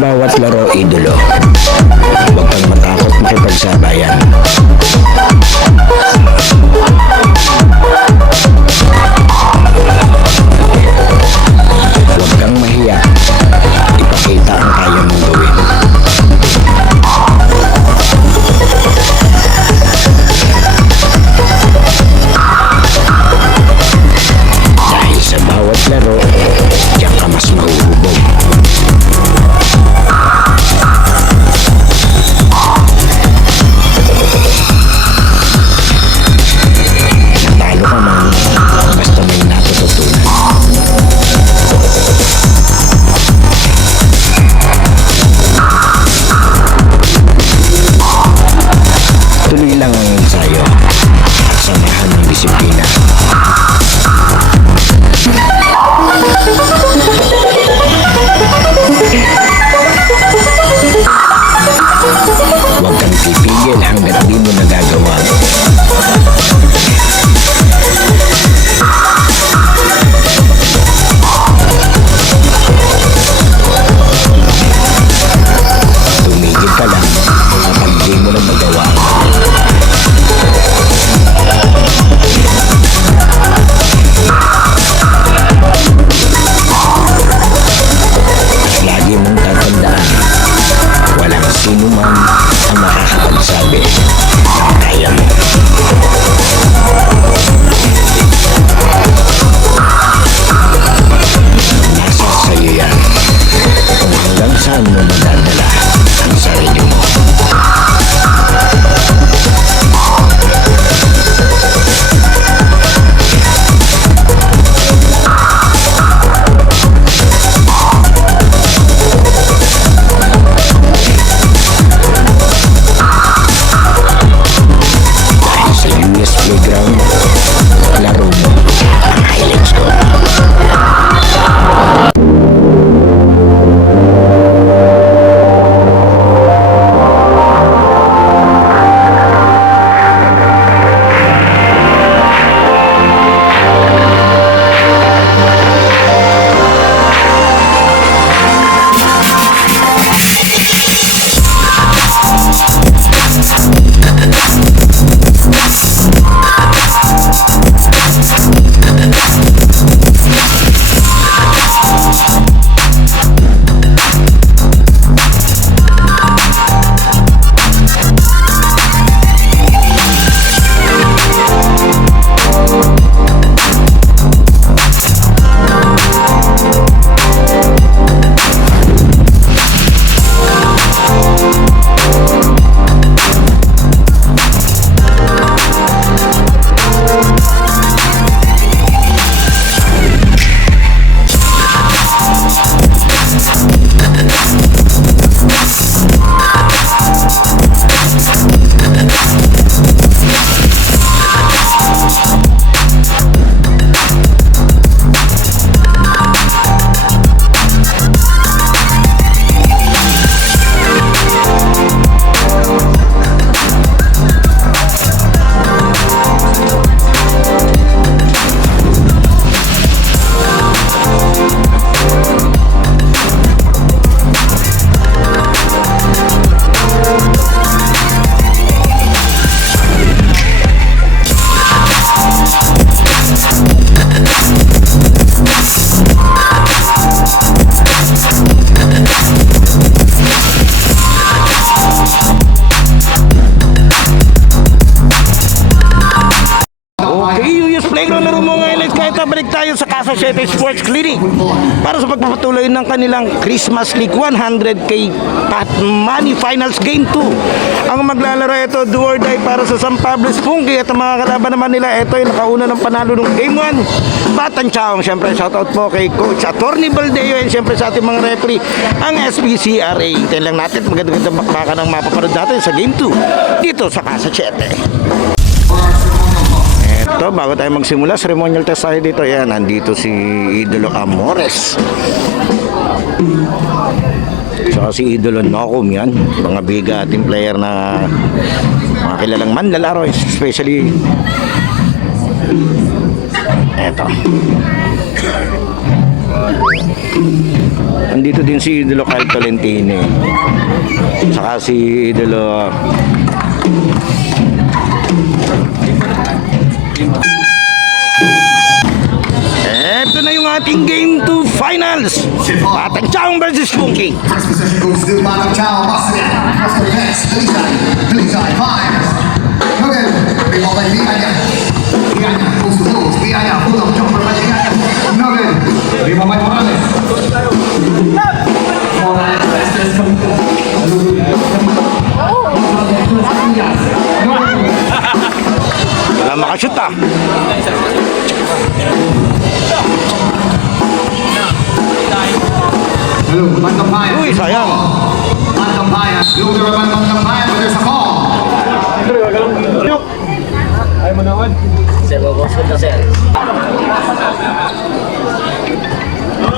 bawat laro, idolo. Huwag kang matakot makipagsabayan. Huwag kang mahiya. Ipakita ang kaya mong gawin. Dahil sa bawat laro, diyan ka mas mahuhubog. Natalo ka man, basta may natututunan. Tuloy lang ang ensayo at samahan ng disiplina. Huwag kang pipigil hanggat di mo nagagawa. Tumigil ka lang kapag di mo na magawa. At lagi mong tatandaan, walang sino man ang makakapagsabi ng kaya mo. Nasa sa'yo yan kung hanggang saan mo madadala ang sarili mo. Dahil sa US Playground, laro mo ang highlights ko. Balik tayo sa Casa 7 Sports Clinic para sa pagpapatuloy ng kanilang Christmas League 100K Pat Money Finals Game 2. Ang maglalaro ito, do or die para sa San Pablo Spunky, at ang mga kalaban naman nila, ito yung nakauna ng panalo ng Game 1. Batang Chaong, syempre shoutout po kay Coach Attorney Baldeo, and syempre sa ating mga referee, ang SBCRA. Hintayin lang natin, magandang bakbakan ang mapapanood natin sa Game 2 dito sa Casa 7. Ito, bago tayo magsimula, ceremonial test tayo dito. Ayan, nandito si Idolo Amores. So si Idolo Nocum yan, mga biga ating player na mga kilalang manlalaro, especially eto. Andito din si Idolo Kyle Tolentino. Saka si Idolo Eto na yung ating Game 2 Finals. Batang Chao versus Punky. First possession goes to Batang Chao. Basta niya. Basta defense. Dalisay fires. Okay. Big ball by Pianya. Pianya goes to close. Pianya pull up jumper by Pianya. No good. Big ball by Morales. Wala makashoot ah. Hello, Bantampayan. Uy, sayang. Bantampayan. Look to Bantampayan, but there's a ball. Ay mo naman.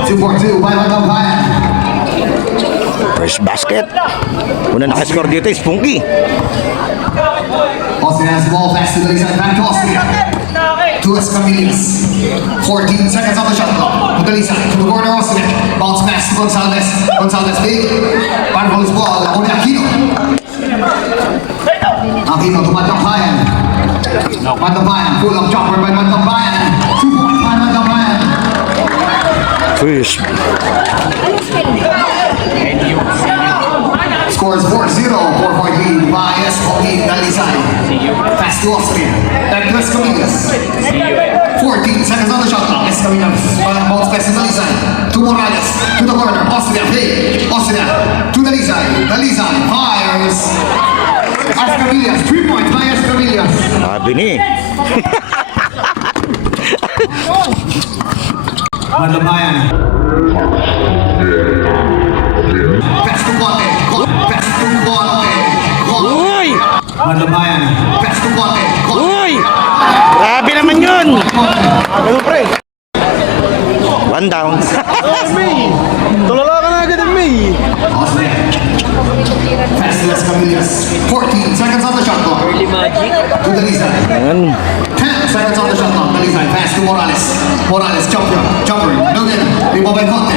Two for two by Bantampayan. First basket. Una nakascore dito is Punky. Austin has the ball fast to the side back to Austin. To Escamillas. 14 seconds on the shot clock. To the side, to the corner, Austin. Bounce pass to Gonzalez. Gonzalez big. Barbo's ball. On Aquino. Aquino to Bantampayan. Bantampayan. Full of jumper by Bantampayan. 2 points by Bantampayan. First. Scores 4-0, 4-point lead by Escomi Dalisay. Pass to Austria. Back to Escamillas. 14 seconds on the shot clock. Escamillas. Bounce pass to Dalisay. To Morales. To the corner. Austria. Play. Austria. To Dalisay. Dalisay fires. Escamillas. 3 points by Escamillas. Sabi ni. Bantampayan. Pass to Bote. Pass to Bote. Uy! Bantampayan. Pass to Bote. Uy! Grabe naman yun! Ano pre? One down. May! Tulala ka na agad ng May! Austria. Pass to Escamillas. 14 seconds on the shot clock. Early magic. To Dalisay. Ayan. 10 seconds on the shot clock. Dalisay. Pass to Morales. Morales jumping. No good. Rebound by Conte.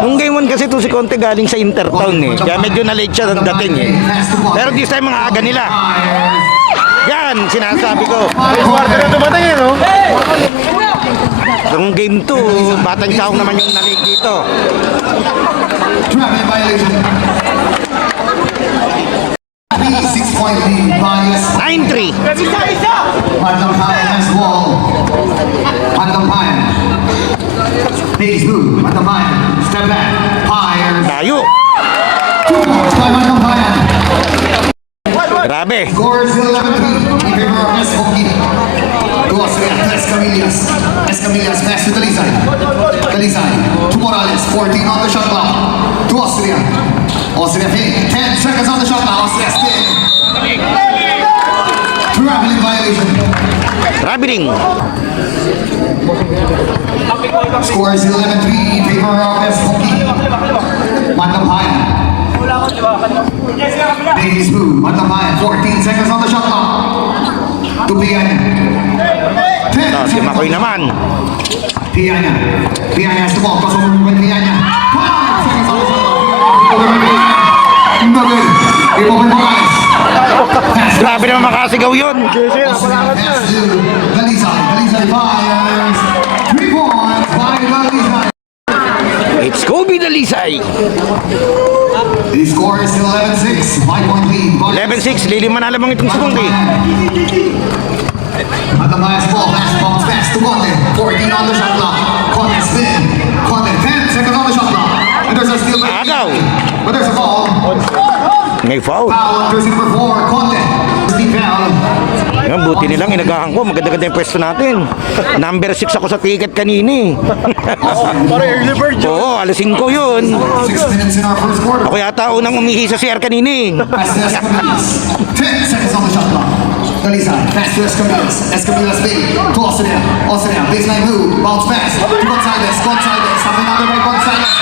Nung game 1 kasi ito si Conte galing sa Intertown eh. Kaya medyo na-late siya ng dating eh. Pero this time mga aga nila. Yan, sinasabi ko. Swerte na dumating eh, no? Nung game 2, Batang Chao naman yung na-late dito. Traveling violation. 6-point lead by 9-3. Bantampayan has ball. Bantampayan. Base move. Bantampayan. Step back. Fires. Tayo. 2 points by Bantampayan. Grabe. Scores 11-3 in favor of Escomi. To Austria. To Escamillas. Escamillas pass to Dalisay. Dalisay. To Morales. 14 on the shot clock. To Austria. Austria fake. 10 seconds on the shot clock. Austria spin. Traveling violation. Traveling. Scores 11-3 in favor of Escomi. Bantampayan. Davis move. Bantampayan. 14 seconds on the shot clock. To Pianya. 10 Si seconds. Makoy naman. Pianya. Pianya has the ball. Crossover with Pianya. 5 seconds on the shot clock. No good. Rebound by Morales. Pass. Grabe naman makasigaw yun. Pass to Dalisay. Dalisay fires. 3 points by Dalisay. It's Kobe Dalisay. The score is 11-6. 5-point lead. 11-6. Liliman na lamang itong si Punky. Bantampayan's ball. Pass bounce pass to Conte. 14 on the shot clock. Conte spin. Conte 10 seconds on the shot clock. And there's a steal. Agaw. But there's a foul. May foul. Foul. There's number 4. Conte. Steve foul. Yan, buti nilang inagahan ko. Maganda-ganda yung pwesto natin. Number 6 ako sa ticket kanini. Para early bird yun. Oo, alas 5 yun. 6 minutes in our first quarter. Ako yata unang umihi sa CR kanini. Pass to Escamillas. 10 seconds on the shot clock. Dalisay. Pass to Escamillas. Escamillas big. To Austria. Austria. Baseline move. Bounce pass. To Gonzalez. Gonzalez. Something under by Gonzalez.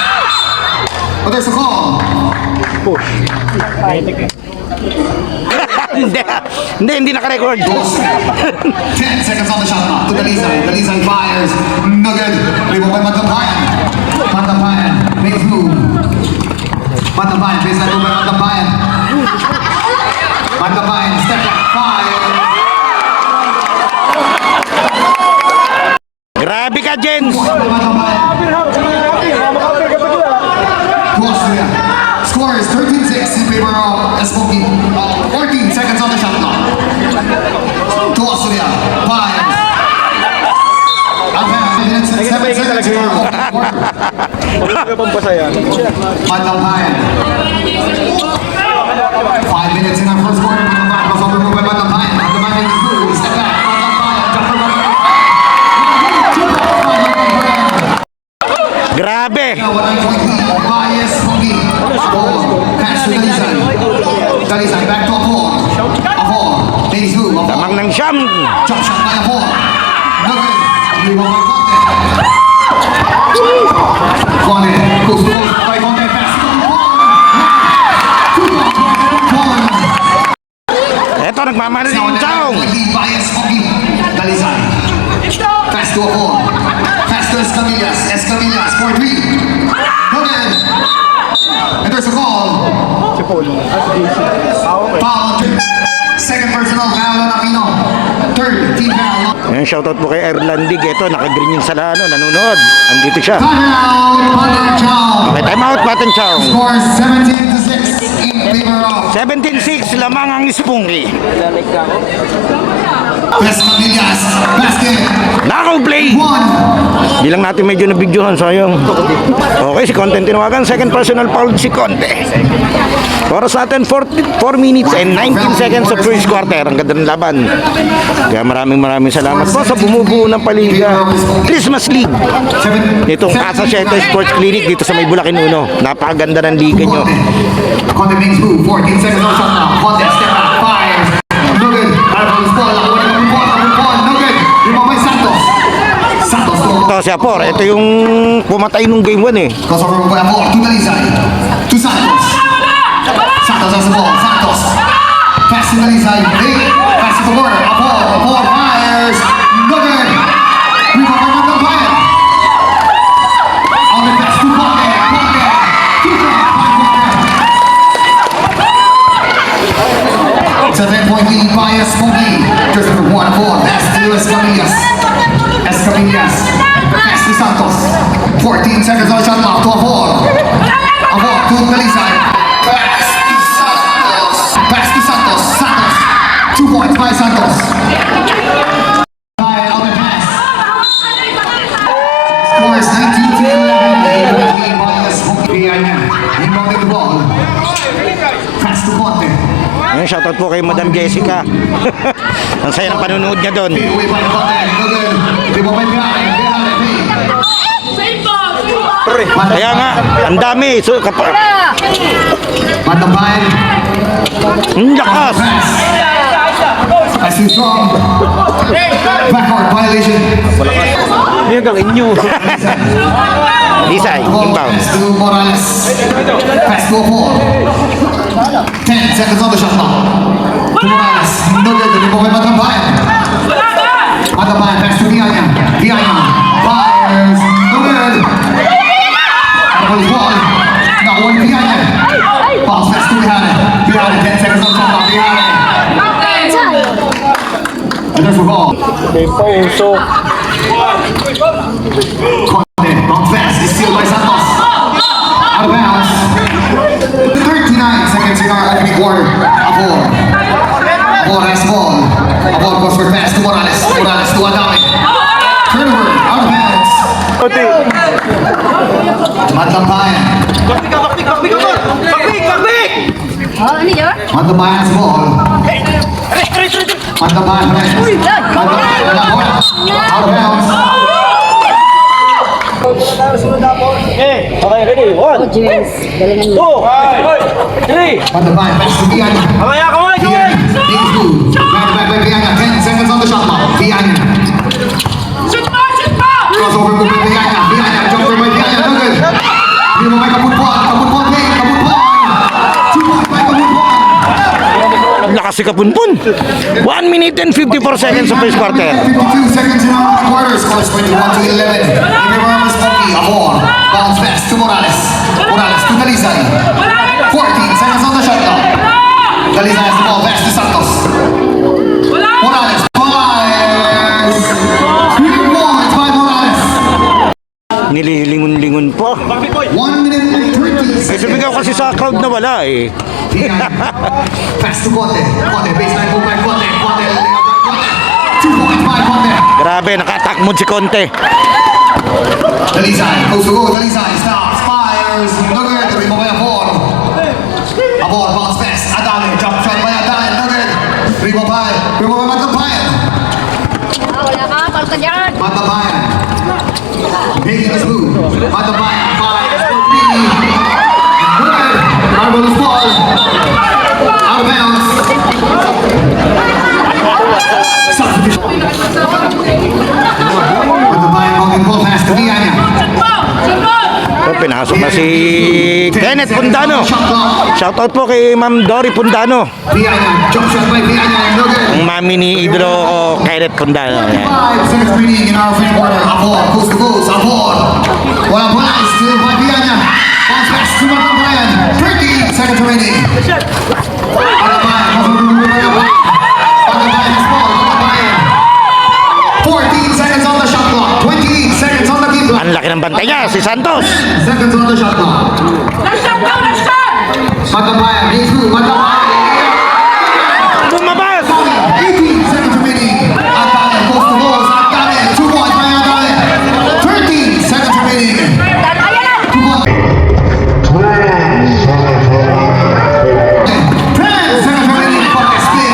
But there's a call. Hindi naka-record. 10 seconds on the shot clock to Dalisay. Dalisay fires. No good. Rebound by Bantampayan. defense. To Austria. Score is 13-6 in favor of Espoki. 14 seconds on the shot clock. To Austria. Fires. Minutes and 7 seconds for quarter. Wala ka pang basa yan. Matampayan. 5 minutes in our first quarter. Matampayan. Crossover move by Matampayan. Matampayan is good. Step back. Matampayan. Jumper Grabe. 1-point lead by Espoki. Pass to Dalizay. Dalizay back to Apor. Apor. Takes move. Apor. Tamang ng siyam. Jump shot by Apor. No good. Hindi mo by Conte. Goes to by Conte. Pass. Eto, nagmamano din yung Chong. Lead by Espoki. Dalizay. Pass to Apor. Pass to Escamillas. Escamillas for 3. No good. And there's a call. Foul. Second personal foul on Aquino. Third team foul. Ayan, shoutout po kay Erlandig. Ito, naka-green yung salano. Nanonood. Andito siya. Timeout. Patang Chow. Okay, time out, Patang Chow. Score 17-6 in favor of 17-6, lamang ang Ispungi. Escamillas. Basket. Knockout play. 1. Di lang natin medyo nabidyohan, sayang. Okay, si Conte tinawagan. Second personal foul si Conte. Oras natin 4 minutes and 19 seconds of first quarter. Ang ganda ng laban. Kaya maraming salamat po sa bumubuo ng Paliga Christmas League. Nitong Casa 7 Sports Clinic dito sa may Bulacan Uno. Napakaganda ng liga nyo. Conte makes move. 14 seconds on shot now. Conte step back. Fires. No good. Alvarez ball. No good. Rebound by Santos. Santos to Ito si Apor. Ito yung pumatay nung game 1 eh. crossover by Apor. To Dalizay. To Santos. Santos has the ball. Santos. Pass to Dalizay. Pass to the corner. Apor fires. No good. Rebound by Matampayan. On the pass to Conte. Conte. It's a 10-point lead by Espoki. Just for 1-4. Pass to Escamillas. Escamillas. Pass to Santos. 14 seconds on the shot clock to Apor. Apor to Dalizay. Pass to Santos. Santos. 2 points by Santos. By on the pass. Score is 19-11. By Espoki. Inbounding the ball. Pass to Conte. Ayan, shoutout po kay Madam Jessica. Ang saya ng panunood niya doon. Away by Conte. No good. Rebound by Piane. Kaya nga, ang dami. So, Matampayan. lakas. Pass too strong. Backward violation. Hindi hanggang inyo. Isay, inbound. Pass to Morales. Pass to Apor. 10 seconds on the shot clock. To Morales. No good. Rebound by Matampayan. Matampayan. Pass to Piana. Piana. Fires. No good. Alvarez ball. Not one Piana. Pass pass to Piana. Piana. 10 seconds on the shot clock. Piana. And there's a ball. May pauso. Conte, bounce pass, is steal by Santos. Out of bounds. 39 seconds in our opening quarter. Apor. Apor has the ball. Apor goes for pass to Morales. Morales to Adame. Turnover, out of bounds. Oti. Matampayan. Ano yun? Matampayan has the ball. Matampayan has the ball. Out of bounds. Okay, ready? 1, 2, 3. Matampayan, pass to Piana. Kamay! Piana, takes two. Back by Piana. 10 seconds on the shot clock. Piana. Crossover move by Piana. Piana, jumper by Piana. No good. Hindi mo may kaputpuan. Kaputpuan, hey, kaputpuan. 2 points by kaputpuan. Lakas si Kapunpun. 1 minute and 54 seconds of first quarter. 52 seconds in our quarter. Score is 21-11. In favor of Espoki. Apor. Bounce pass to Morales. Morales to Dalizay. 14 seconds on the shot clock. Dalizay has the ball. Pass to Santos. Morales fires. 3 points by Morales. Nililingon-lingon po. 1 minute and 30 Eh, seconds. sumigaw kasi sa crowd na wala eh. Pass to Conte. Conte, baseline move by Conte. Conte, layup by Conte. 2 points by Conte. Grabe, naka-attack mode si Conte. Dalisay, goes to goal. Dalisay stops, fires. No good. Remove by Abor. Abor, bounce pass. Adame, jump shot by Adame. No good. Remove by Matabayan. Wala ka, palta dyan. Matabayan. Making his move. Matabayan fires for three. Good. Marvelous ball. Out of bounds. Substitution. Matabayan moving ball pass to Viana. So, pinasok na si Kenneth Pundano. Shoutout po kay Ma'am Dory Pundano. Viana, jump shot by Viana. No good. Ang mami ni Idro Kenneth Pundano. Ayan. 5 seconds remaining in our free quarter. Abor, coast to coast. Abor. Walang bola. Still by Viana. Bounce pass to Matabayan. 30 seconds remaining. Matabayan. Matabayan has ball. Matabayan. 14 seconds on the shot clock. 28 seconds on the game clock. Ang laki ng bantay niya, si Santos. Seconds on the shot clock. Matabayan. He's through. Matabayan. Bumabas! 18 seconds remaining. Atame, post to goals. Atame, 2 points by Atame. 13 seconds remaining. 2 points. 10 seconds remaining for the split.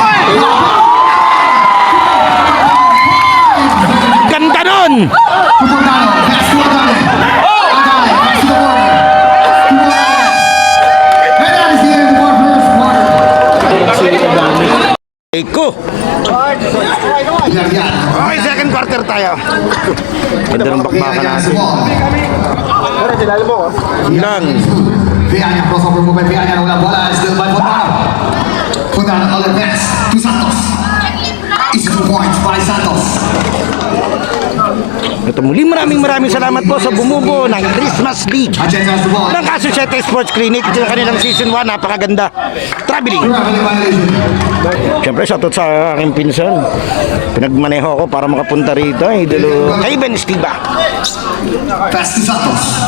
Ganda nun! To Pundano, pass to Atame. Atame, pass to the corner. To Morales. And that is the end of our first quarter. Eko! Villarreal. Okay, second quarter tayo. Ganda ng bakbakan Villarreal has the natin. ball. Lang. Viana, crossover move by Viana. Wala bola, still by Pundano. Pundano, all advance to Santos. Easy 2 points by Santos. Ito muli, maraming salamat po sa bumubuo ng Christmas League Acheza has the ball. ng Associated Sports Clinic. Ito yung kanilang season 1, napakaganda. Traveling. Traveling violation. Siyempre, shoutout sa aking pinsan. Pinagmaneho ako para makapunta rito. Idolo kay Ben Estiba. Pass to Santos.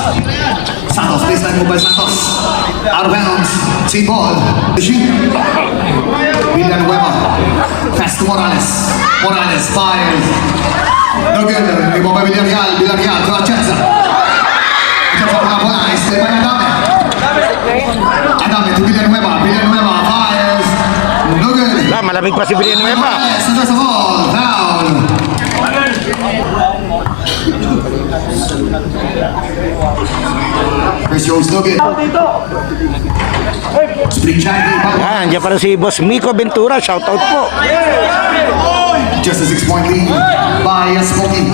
Santos, baseline move by Santos. Out of bounds. See ball. The shoot. Villanueva. Pass to Morales. Morales fires. No good. Rebound by Villarreal. Villarreal to Acheza. Acheza con la bola. Still by Adame. Adame to Villanueva. Villanueva fires. No good. Wala, malamig pa si Villanueva. Morales, there's a ball. Foul. Chris Jones, no good. Spring Chinese. Yan, dyan pala si Boss Miko Ventura. Shoutout po. Just a 6-point lead by Smokey.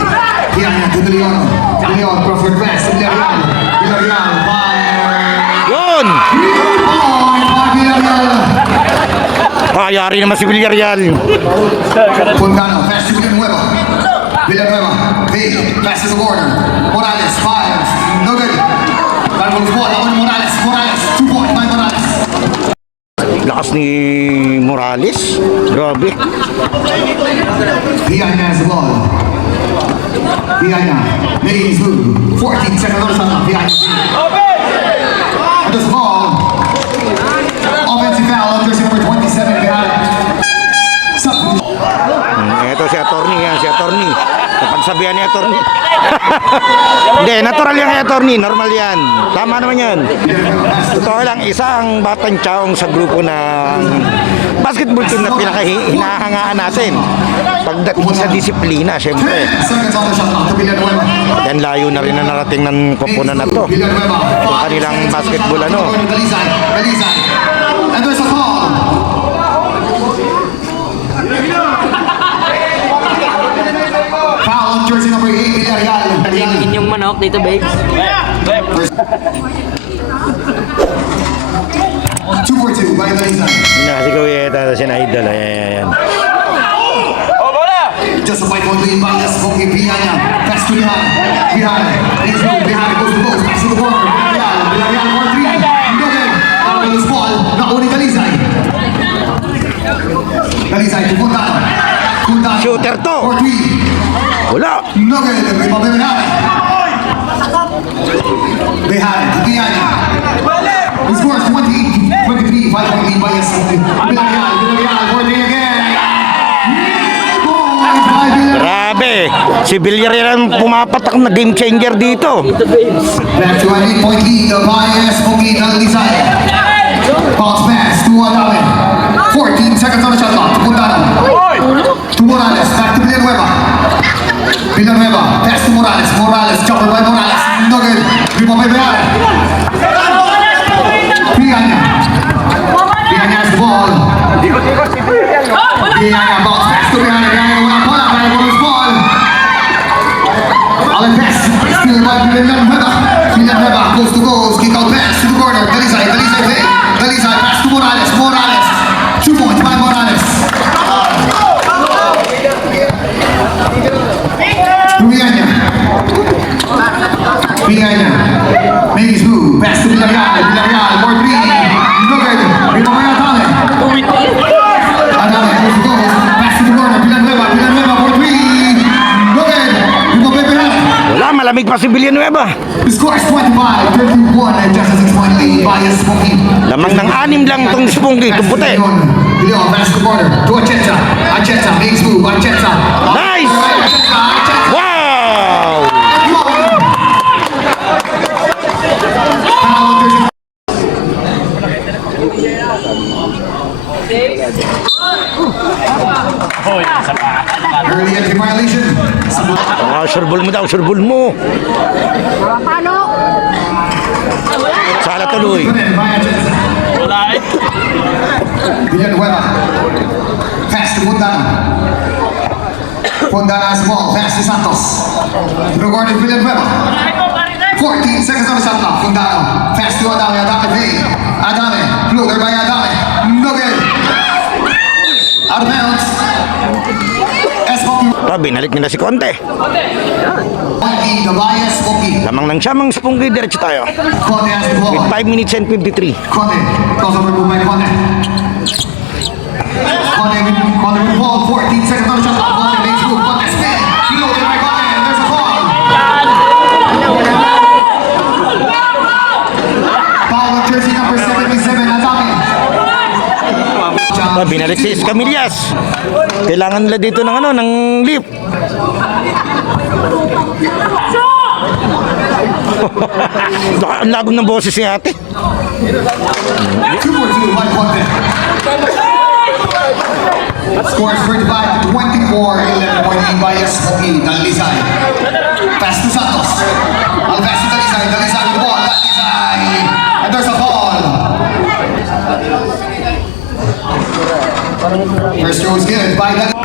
Piana to De Leon. De Leon, Crawford pass to Villarreal. Villarreal fire. Yun! 3-point by Villarreal. Kayari naman si Villarreal. Pundano, pass to Villanueva. Villanueva, big, pass to the corner. Morales fires. No good. Marvelous ball. Ako ni Morales. Morales, 2 points by Morales. Lakas ni Morales. Grabe. Piana has the ball. Piana making his move. 14 seconds on the shot clock. Piana. And this ball. Offensive foul on jersey number 27. Piana. Substitution. Ito si attorney yan, si attorney. Napagsabihan ni attorney. Hindi, natural yan kay attorney. Normal yan. Tama naman yan. Totoo lang, isang batang tsaong sa grupo ng basketball team na pinakahinahangaan natin. Pagdating sa disiplina, syempre. 10 seconds on the shot clock to Villanueva. Yan layo na rin na narating ng koponan na to. Villanueva. Yung kanilang basketball ano. Dalisay. Dalisay. And there's a foul. Foul on jersey number 8, Villarreal. Tingin yung manok dito, babes. 2-4-2 by Dalisay. Yan, si Kuya Eta, si Idol. Ayan. Just a 5-point lead by Smokey Piana. Pass to Lihan. Lihan. He's moving behind. Goes to the post. Pass to the corner. Villarreal. Villarreal for 3. No good. Marvelous ball. Nakuha ni Dalisay. Dalisay to Pundano. Pundano. Shooter to. For 3. Wala. No good. Rebound by Villarreal. Behind, Diana. The score is 23, 5-point lead by SOP. Villarreal, working again. Goal by Villarreal. Grabe, si Villarreal ang pumapatak na game changer dito. Back to an 8-point lead by SOP Dalisay. Bounce pass to Adame. 14 seconds on the shot clock. Puntano. To Morales, back to Villanueva. Villanueva, pass to Morales. Morales, jumper by Morales. No good. Rebound by Villarreal. Pianya. Pianya has the ball. Pianya bounce pass to Pianya. Pianya wala bola. Pianya wala ball. Alan pass. Still by Villanueva. Villanueva goes to goals. Kick out pass to the corner. Dalisay fake. Dalisay pass to Morales. Morales. 2 points by Morales. Pianya. Pianya. Makes his move. Pass to Villarreal. Villarreal. More three. No good. Rebound by Adame. Adame goes to goals. Pass to the corner. Villanueva. Villanueva. More three. No good. Rebound by Villarreal. Wala, malamig pa si Villanueva. The score is 25-31 and just a 6-point lead by Spunky. Lamang ng 6 lang tong Spunky, itong puti. Leon, pass to the corner. To Atienza. Atienza makes move. Atienza. Nice! Wow! Early entry violation. Surbol mo daw, surbol mo. Paano? Sala tuloy. Villanueva. Pass to Puntano. Puntano has the ball. Pass to Santos. Rewarded Villanueva. 14 seconds on the shot clock. Puntano. Pass to Adame. Adame fade. Adame. Floater by Adame. No good. Out of bounds. Binalik nila si Conte. The bias, okay. Lamang ng siyamang Spunky, diretso tayo. Conte has the ball. With 5 minutes and 53. Conte. Crossover move by Conte. Conte with the ball. 14 seconds on the shot clock. Conte makes move. Conte spin. Floated by Conte. And there's a ball. Foul on jersey number 77. Adame. Binalik si Escamillas. Kailangan nila dito ng ng lift. Ang lagom ng boses ni ate. 2-2 by Conte. Scores 35-24. 11-point lead by Espoki. Dalisay. Pass to Santos. Al pass to Dalisay. Dalisay with the ball. Dalisay. And there's a ball. First throw is good by Dalisay.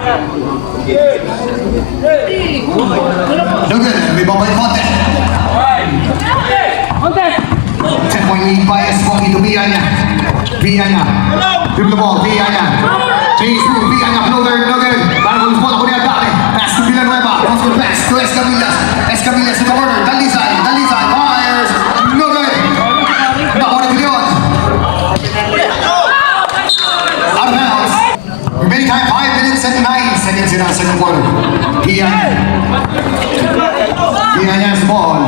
No good. Rebound by Conte. 10-point lead by Espoki to Villaña. Villaña. Dribble the ball. Villaña. Change through. Villaña. Floater. No good. Bago yung bola ko ni Adame. Pass to Villanueva. Cross pass to Escamillas. Escamillas in the corner. Dalisay. Dalisay. Fires. No good. Nakuha ni Leon. Out of bounds. Remaining time 5 minutes and 9 seconds in our second quarter. Villaña. Villaña has the ball.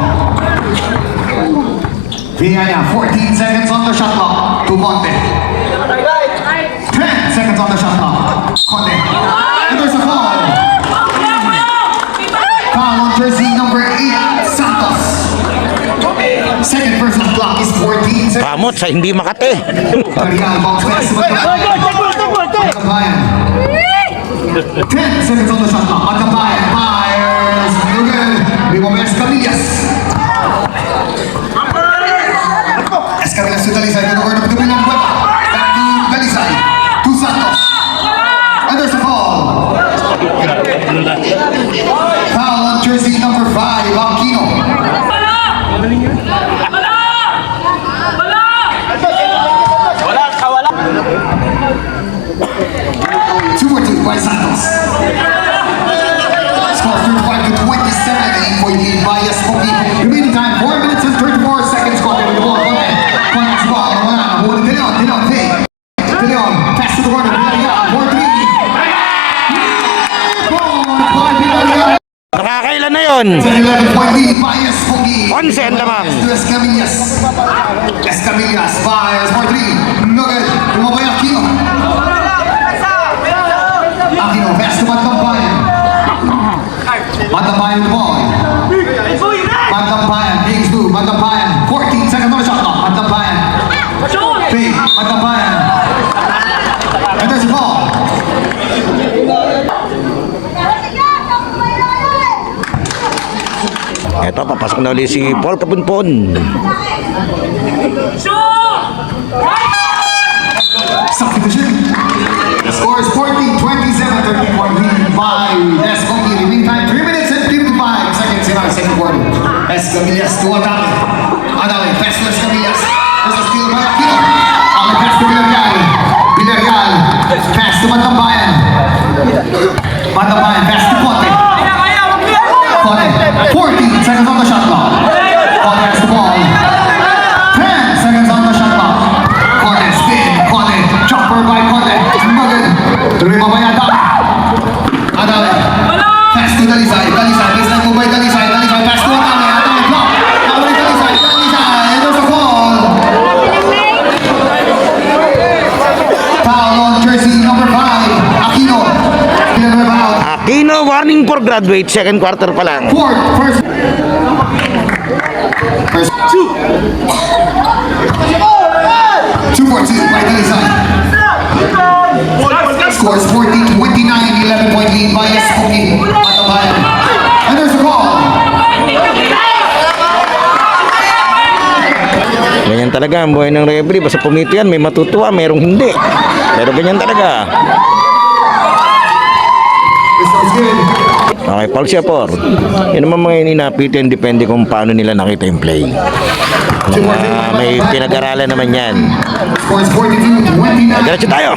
Villaña, 14 seconds on the shot clock to Conte. 10 seconds on the shot clock. Conte. And there's a foul. Foul on jersey number 8, Santos. Second person on clock is 14 seconds. Kamot sa hindi makate. Villarreal bounce pass to Bayan. 10 seconds on the shot clock. Bayan fires. No good. Rebound by Escamillas. Escamillas to Dalisay. To the corner to Villanueva. Back to Dalisay. To Santos. And there's a foul. Foul on jersey number 5, Aquino. Two by Santos. Score 35-27. 8-point lead by Espoki. Remaining time 4 minutes and 34 seconds. Conte with the ball. Conte's ball. De Leon. Fake. De Leon. Pass to the corner. Villarreal. 4-3. Goal by Villarreal. Nakakailan na yon. 11-point lead by Espoki. 11 lamang. To Escamillas. Escamillas fires for three. No good. Tumabay Aquino. Aquino, pass to Magdambayan. Magdambayan with the ball. Magdambayan, games two. Magdambayan, 14 seconds on the shot clock. Magdambayan. Big, Magdambayan. And there's a ball. Eto, papasok na ulit si Paul Kapunpon. Substitution. The score is 14-27, 13-point lead by Escamillas. Meantime, 3 minutes and 55 seconds in our second quarter. Escamillas to Adame. Adame, pass to Escamillas. There's a steal by Aquino. Ang pass to Villarreal. Villarreal, pass to Magdambayan. Magdambayan, pass to Conte. Conte, 14 seconds on the shot clock. Conte has the ball. 10 seconds on the shot clock. Conte, spin, Conte, chopper by Conte. Magad, tuloy mamaya Adame. Adame, pass to Dalisay. Dalisay, baseline mo by Dalisay. Dalisay, pass to Adame. Adame, block. Adame, Dalisay. Dalisay, and there's a ball. Foul on jersey number 5, Aquino. Rebound. Aquino warning for graduate. Second quarter pa lang. First. Two. 2-4-2 by Dalisay. Scores 14-29, 11-point lead by Espoki. Magdambayan. And there's a ball. Ganyan talaga ang buhay ng referee. Basta pumito yan, may matutuwa, mayroong hindi. Pero ganyan talaga. This one's good. Okay, Paul Siapor. Yan naman mga ininapitin, depende kung paano nila nakita yung play. May pinag-aralan naman yan. Scores 42-29. Diretso tayo.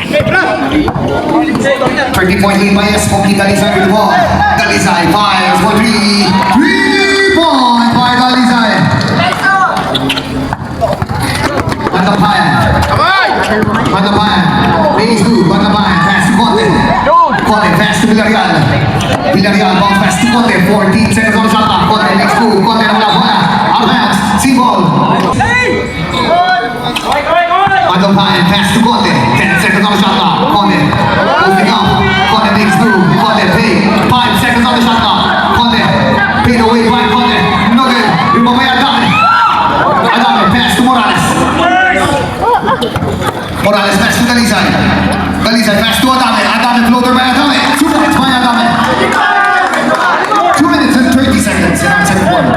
30-point lead by Espoki. Dalisay with the ball. Dalisay fires for three. 3-point by Dalisay. Magdambayan. Magdambayan. Base two. Magdambayan. Pass to Conte. Conte pass to Villarreal. Villarreal bounce pass to Conte. 14 seconds on the shot clock. Conte next two. Conte na wala bola. Out of hands. See ball. Magdambayan pass to Conte. 10 seconds on the shot clock. Conte posting up. Conte makes two. Conte pay. 5 seconds on the shot clock. Conte paid away by Conte. No good. Yung mamaya Adame. Adame pass to Morales. Morales pass to Dalisay. Dalisay pass to Adame. Adame floater by Adame. 2 points by Adame. 2 minutes and 30 seconds in our second quarter.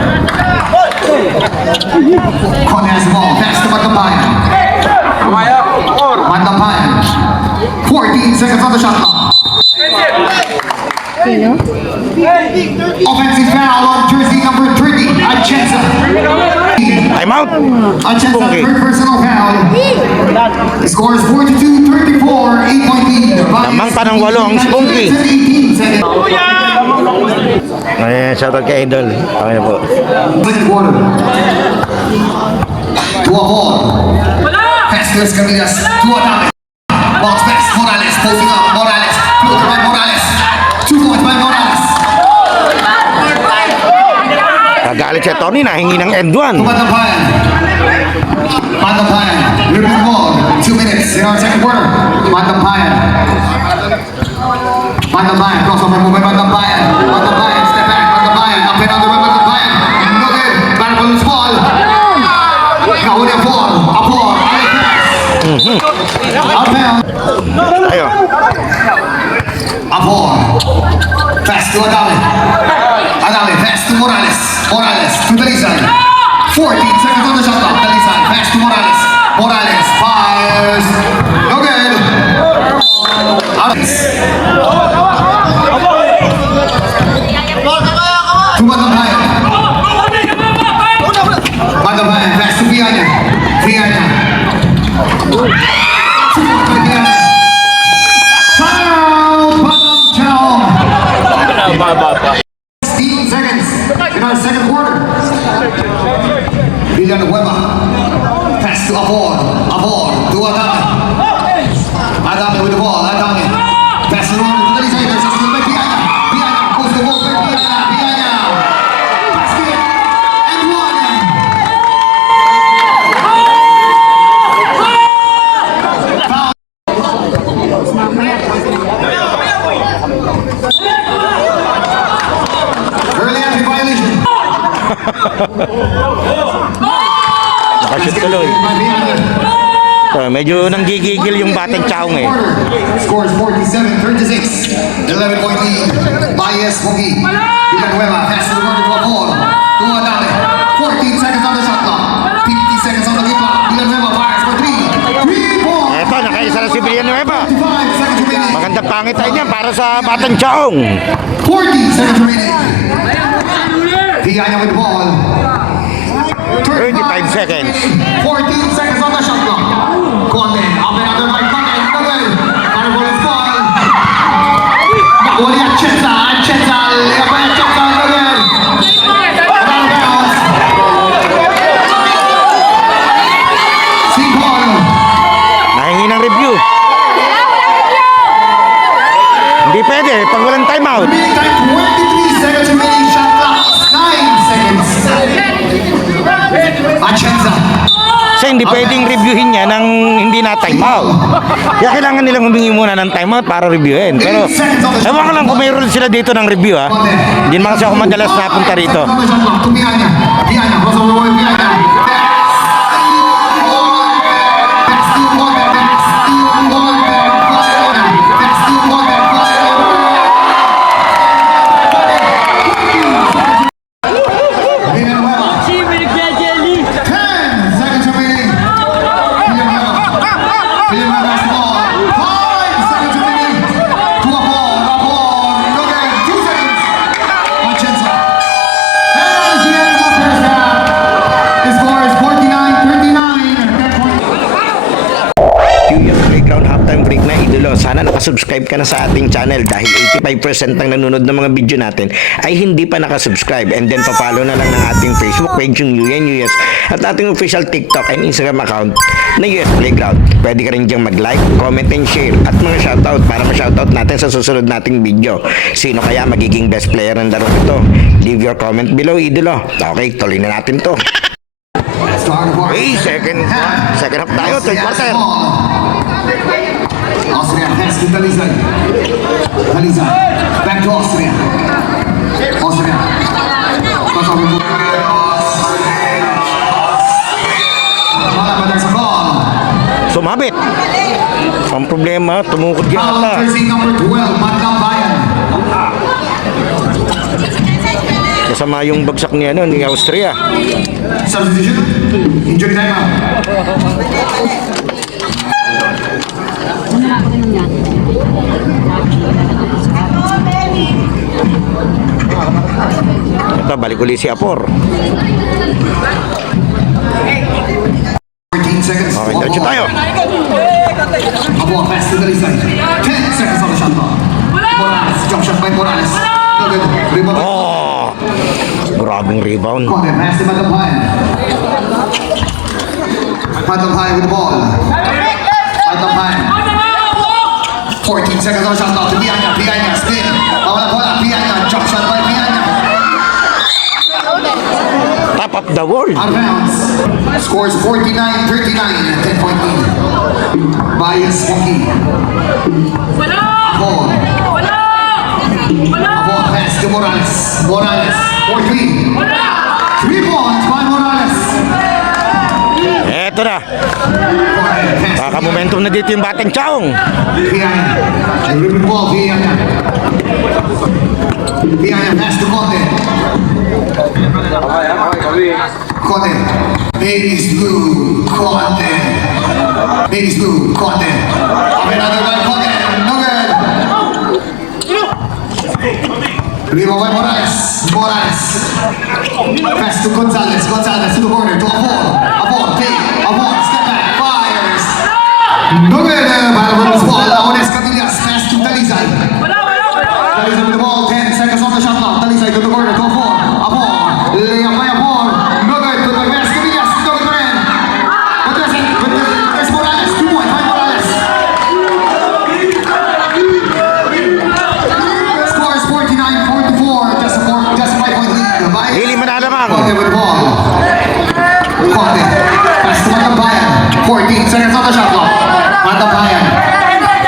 Conte has the ball. Pass to Magdambayan. Magdambayan. 14 seconds on the shot clock. Offensive foul on jersey number 30, Atienza. Time out. Atienza, Okay. third personal foul. The score is 42-34, 8-point lead. Namang panang walo ang Spunky. 18 seconds. Ayan, shoutout kay Idol. Okay na po. Second quarter. To a ball. Pass to Escamillas. To Adame. Bounce pass. Morales posting up. Morales. Floater by Morales. 2 points by Morales. Kagalit si Tony, nahingi ng end 1. Magdambayan. Magdambayan. Ribbon ball. 2 minutes in our second quarter. Magdambayan. Magdambayan. Crossover move by Magdambayan. Magdambayan. Step back. Magdambayan. Up and under by Magdambayan. No good. Battle for loose ball. Nahuli ang ball. A ball. Alley pass. Outbound. Tayo. A ball. Pass to Adame. Adame. Pass to Morales. Morales to Dalisay. 14 seconds on the shot clock. Dalisay. Pass to Morales. Morales fires. No good. Out. To Magdambayan. Magdambayan. Pass to Viana. Viana. Foul. Patang 16 seconds in our second quarter. Villanueva. Pass to Avor. Avor to Adame. Adame with the ball. Adame. Pass it on to Dalisay. There's a steal by Viana. Viana goes to the ball by Viana. Viana. Basket. And one. Medyo nanggigigil yung Batang Chaong eh. Scores 47-36. 11-point lead. Bias Pogi. Villanueva has to run to a ball. To Adame. 14 seconds on the shot clock. 50 seconds on the game clock. Villanueva fires for 3. 3 points. Eto, nakaisa na si Villanueva. 5 seconds remaining. Magandang pangit tayo niyan para sa Batang Chaong. 40 seconds remaining. Villanueva with the ball. 35 seconds. 14 seconds on the shot clock. Conte, up and under by Conte. Fireball is ball. Makuha Chenza. Chenza. Leapa Chenza. Again. Out of bounds. Si Paul. Nahingi ng review. Hindi pwede, pag walang timeout. Meantime, 23 seconds remaining. Shot clock. 9 seconds. Chenza. Kasi hindi pwedeng reviewin niya nang hindi na timeout. Kaya kailangan nilang humingi muna ng timeout para reviewin. Pero ewan ko lang kung mayroon sila dito ng review ha. Hindi naman kasi ako madalas napunta rito. Sana nakasubscribe ka na sa ating channel dahil 85% ng nanonood ng mga video natin ay hindi pa nakasubscribe, and then papalo na lang ng ating Facebook page yung UNUS at ating official TikTok and Instagram account na US Playground. Pwede ka rin diyang mag-like, comment and share at mga shoutout para ma-shoutout natin sa susunod nating video. Sino kaya magiging best player ng laro ito? Leave your comment below, idolo. Okay, tuloy na natin to. Hey, second half tayo, third quarter. Austria has to Dalizay. Dalizay. Back to Austria. Austria. Malabanan sa ball. Sumabit. Ang problema, tumukod yan Foul ata. jersey number 12, Bandang Bayan. Kasama yung bagsak ni Austria. Substitution. Injury timeout. Ito, balik ulit si Apor. 14 seconds. Okay, diretso tayo. Abo, pass to Dalizay. 10 seconds on the shot clock. Morales, jump shot by Morales. No good. Rebound. Oh, grabing rebound. Conte, pass to Matampayan. Matampayan with the ball. Matampayan. 14 seconds on the shot clock to Piana. Piana, spin. Mawala bola. Piana, jump shot by Piana. Top of the world. Out of bounds. Scores 49-39. 10-point lead. Bias Wonky. Ball. Ball pass to Morales. Morales. 4-3. 3 points by Morales. Eto na. Baka momentum na dito yung Batang Chaong. Piana. Ribbon ball, Piana. Piana pass to Conte. Conte. Baby's blue. Conte. Baby's blue. Conte. Up another by Conte. No good. Rebound by Morales. Morales. Pass to Gonzalez. Gonzalez to the corner. To Avon. Avon. Take. Avon. Step back. Fires. No good. Para Ramos ball. Avon Escabillas. Pass to Dalizay. Dalizay with the ball. 10 seconds on the shot clock. Dalizay to the corner. To Avon. Avon. Layup by Avon. No good. To the Escabillas. No good for him. But there's Morales. 2 points by Morales. Scores 49-44. Just a 5-point lead. By Lili Manadamang. Conte with the ball. Conte. Pass to Matampayan. 14 seconds on the shot clock. Matampayan.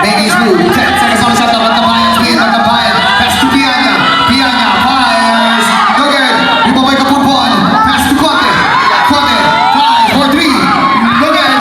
Baby's blue. 10 seconds on the shot clock. Matampayan. Speed. Matampayan. Pass to Piana. Piana fires. No good. Rebound by Kapurpon. Pass to Conte. Conte. 5, 4, 3. No good.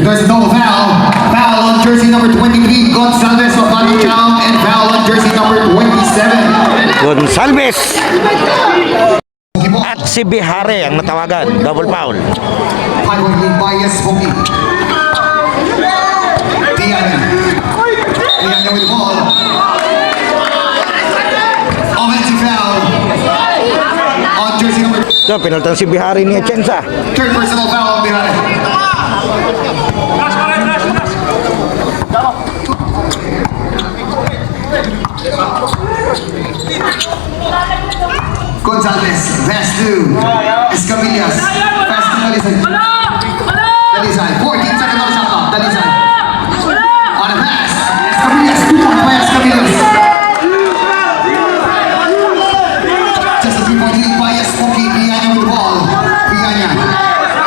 There's no foul. Foul on jersey number 23, Gonzalez of Manu Chao, and foul on jersey number 27. Gonsalves at si Bihare ang natawagan. Double foul. 5-point lead by Espoki. Piana. Piana with the ball. Offensive foul on jersey number So, pinaltan si Bihare ni Atienza. third personal foul on behind. Gonzalez, pass to Escamillas, pass to Dalisay. Dalisay, 14 seconds on the shot clock. Dalisay on a pass. Escamillas, 2 points by Escamillas. Just a 3-point lead by Espoki. Piana with the ball. Piana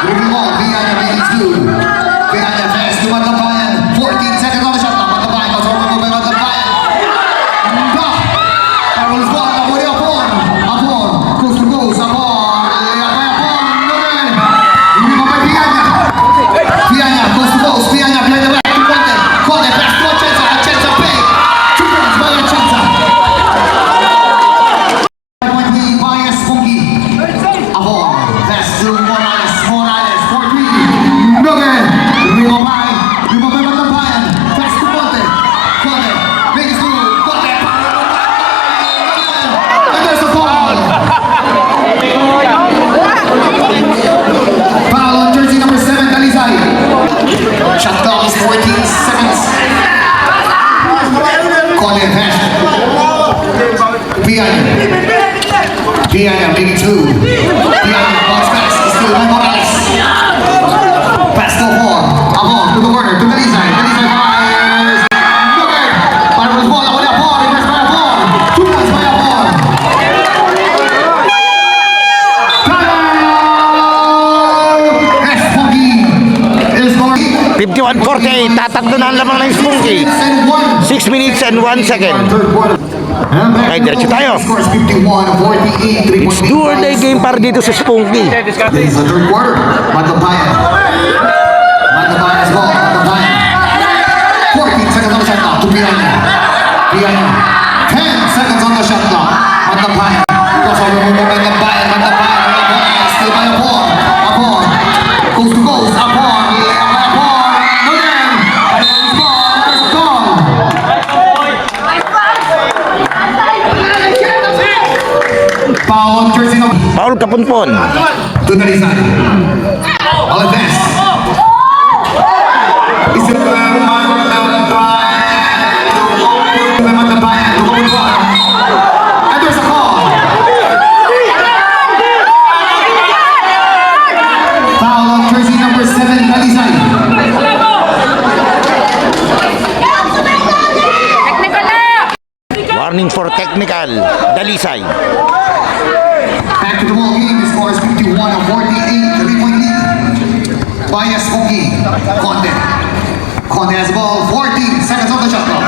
with the ball. Piana making two. Piana pass to Matabayan. 14 seconds on the shot clock. Matabayan, goes over by Matabayan. Block. Carlos ball. Napoli Apon. Apon. Coast to coast. Apon. Apon. No good. Hindi pa ba Piana? Piana, coast to coast. Piana behind the back to Conte. Conte pass to Atienza. Atienza pay. 2 points by Atienza. 5-point lead by Espoki. Apon. Pass to Morales. Morales. 4-3. No good. Rimabay. Rimabay Matabayan. Pass to Conte. Conte. Makes move. Conte. And there's the foul. Foul on jersey number 7, Dalisay. Shot clock is 14 seconds. Conte pass. Piana. Piana making two. Piana bounce pass. It's still by Morales. Pass to Apon. Apon to the corner. To Dalisay. Dalisay fires. No good. Para with the ball. Napoli Apon. Reverse by Apon. 2 points by Apon. Espoki is going 51-48. Tatakdo na ang lamang ng Spunky. and 1. 6 minutes and 1 second. Okay, diretso tayo. Scores 51-48. 3-point lead Do or die by game para dito sa Spunky. This is the third quarter. Matabayan. Matabayan's ball. Matabayan. 14 seconds on the shot clock to Piana. Piana. 10 seconds on the shot clock. Matabayan. Crossover move by Matabayan. Matabayan. Matabayan. Still by Apon. Apon. Coast to coast. Apon. Layup by Apon. No good. Apon ball. There's a call. Foul on jersey number Paul Kapunpon. to Dalisay. All advance. Is it Matabayan? And there's a call. Foul on jersey number 7, Dalisay. Warning for technical. Dalisay. Back to the ball game. The score is 51-48. 3-point lead by Espoki. Conte. Conte has the ball. 14 seconds on the shot clock.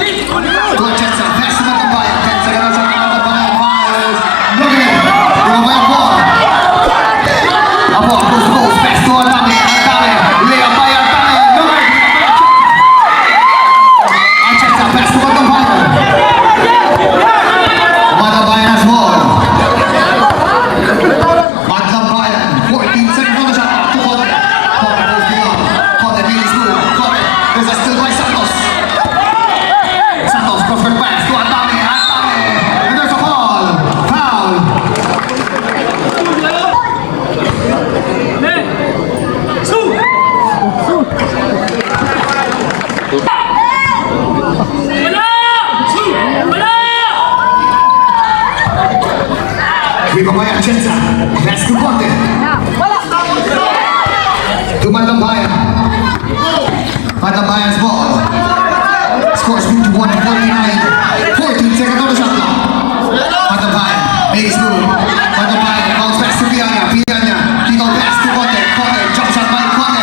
To Atienza. Pass to Matabayan. 10 seconds on the shot clock. Matabayan fires. No good. Matabayan ball. Apon. Goes to goals. Pass to Adame. Adame. Layup by Adame. No good. Atienza. Pass to Matabayan. Matabayan has ball. Matabayan, 14 seconds on the shot clock to Conte. Conte goes beyond. Conte really smooth. Conte, there's a steal by Santos. Santos, crossfield pass to Adame. Adame, and there's a ball. Foul. Rico by Atienza. Pass to Conte. To Matabayan. Matabayan's ball. Scores 51-49. 14 seconds on the shot clock. Matabayan makes move. Matabayan bounce pass to Piana. Piana. Kick out pass to Conte. Conte. Jump shot by Conte.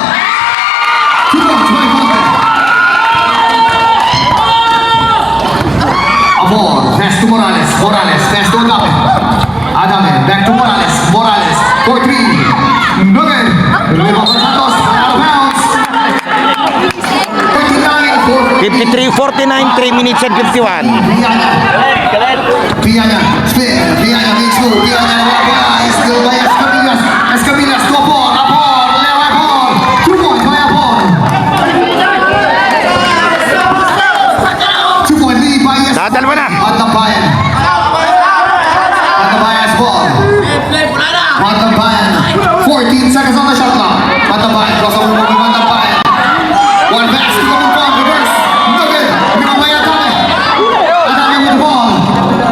2 points by Conte. Amor. Pass to Morales. Morales. Pass to Adame. Adame. Back to Morales. Morales. 4-3. No good. Santos. 53-49, 3 minutes and 51. Pianya, spin, Pianya makes move, Pianya is still by Escamillas, Escamillas to Apol, left Apol, 2 points by Apol. 2 point lead by Escamillas. Dadalwa na. Matabayan. Matabayan's ball. Matabayan, 14 seconds on the shot clock. Matabayan, crossover move by Matabayan. One pass to the front, reverse, no good. Matabayan Atame. Atame with the ball.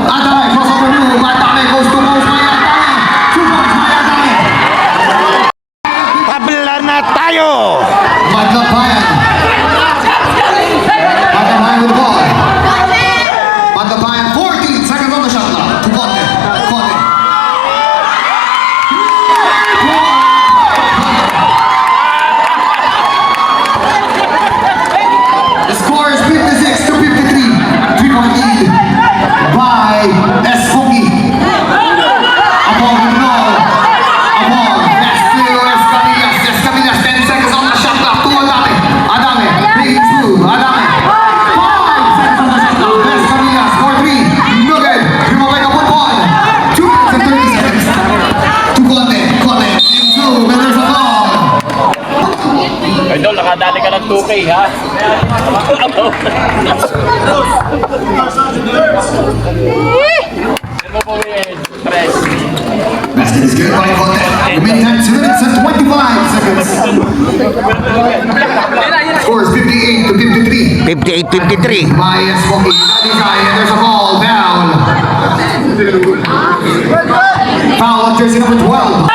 Atame, crossover move, Atame goes to post by Atame. 2 points by Atame. Tabla na tayo. Matabayan. Matabayan with the ball. Matabayan, 14 seconds on the shot clock. To Conte. Conte. The score is 56 to 53. 3-point lead by Esfongi. Above the ball. Above. That's still Escamillas. Escamillas, 10 seconds on the shot clock. To Adame. Adame. Making through. Adame. 5 seconds on the shot clock. Escamillas for 3. No good. Remove a football. 2 minutes and 30 seconds. To Conte. Conte. Making through. And there's a ball. Idol, nakadali ka ng 2K, ha? Basket is good by Conte. Remaining time 2 minutes and 25 seconds. Score is 58 to 53. 58-53. By Esfongi. And there's a ball. Foul. Foul on jersey number 12.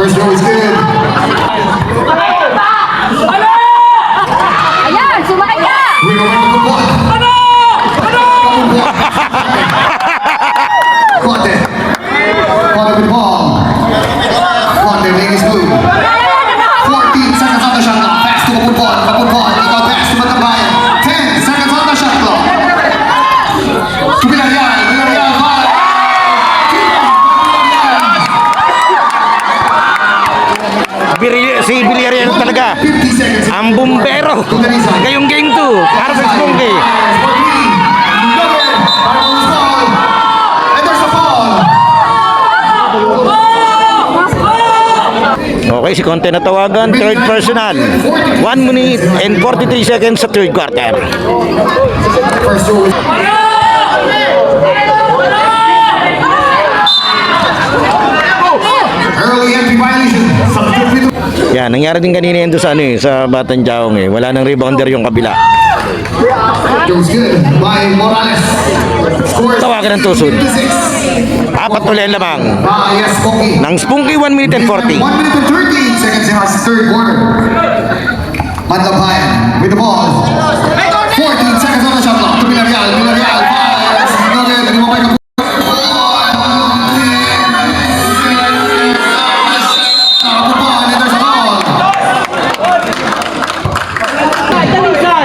First row is good. Ayan, sumakay ka! We go with the ball. Conte. Conte with the ball. Conte making his move. 14 seconds on the shot clock. Pass to Kaputpon. Kaputpon. Ikaw pass to Matabayan. 10 seconds on the shot clock. To Villarreal. Villarreal foul. Si Villarreal talaga. 50 seconds. Ang bumbero. Ngayong game 2. Para sa Spongey. And there's a ball. Okay, si Conte natawagan. Third personal. 1 minute and 43 seconds sa third quarter. First row is early entry violation. Substitute with Yan, nangyari din kanina yan doon sa, sa Batang Jaong eh. Wala nang rebounder yung kabila. goes good by Morales. Scores Tawagan ng tusod. 56 Apat ulit lamang. by Esfongi. Nang Spunky 1 minute and 40. 1 minute and 13 seconds in our third quarter. Matabayan with the ball. 14 seconds on the shot clock to Villarreal. Villarreal fires. No good. Lumabay ka po.